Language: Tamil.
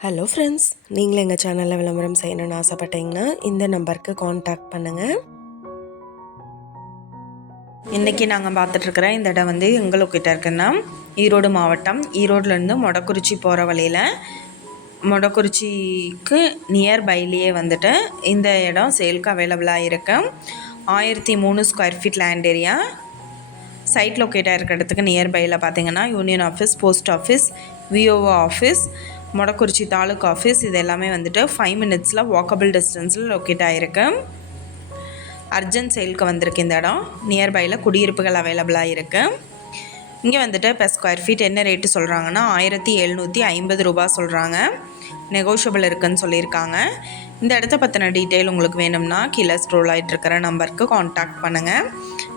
ஹலோ ஃப்ரெண்ட்ஸ் நீங்களும் எங்கள் சேனலில் விளம்பரம் செய்யணும்னு ஆசைப்பட்டீங்கன்னா இந்த நம்பருக்கு காண்டாக்ட் பண்ணுங்கள் இன்றைக்கி நாங்கள் பார்த்துட்ருக்குற இந்த இடம் வந்து எங்களுக்கிட்ட இருக்குன்னா ஈரோடு மாவட்டம். ஈரோட்லேருந்து மொடக்குறிச்சி போகிற வழியில் மொடக்குறிச்சிக்கு நியர்பைலேயே வந்துட்டு இந்த இடம் சேலுக்கு அவைலபிளாக இருக்கு. ஆயிரத்தி மூணு square feet land area site லொக்கேட்டாக இருக்கிற இடத்துக்கு நியர்பையில் பார்த்தீங்கன்னா union office post office VOO office Modakurichi taluk office இது எல்லாமே வந்துட்டு ஃபைவ் மினிட்ஸில் வாக்கபிள் டிஸ்டன்ஸில் லொக்கேட் ஆகிருக்கு அர்ஜென்ட் சேலுக்கு வந்திருக்கு இந்த இடம். நியர்பையில் குடியிருப்புகள் அவைலபிளாக இருக்குது இங்கே வந்துட்டு இப்போ ஸ்கொயர் ஃபீட் என்ன ரேட்டு சொல்கிறாங்கன்னா ஆயிரத்தி எழுநூற்றி ஐம்பது ரூபா சொல்கிறாங்க நெகோஷியபிள் இருக்குதுன்னு சொல்லியிருக்காங்க. இந்த இடத்த பற்றின டீட்டெயில் உங்களுக்கு வேணும்னா கீழே ஸ்ட்ரோல் ஆகிட்டு இருக்கிற நம்பருக்கு காண்டாக்ட் பண்ணுங்கள்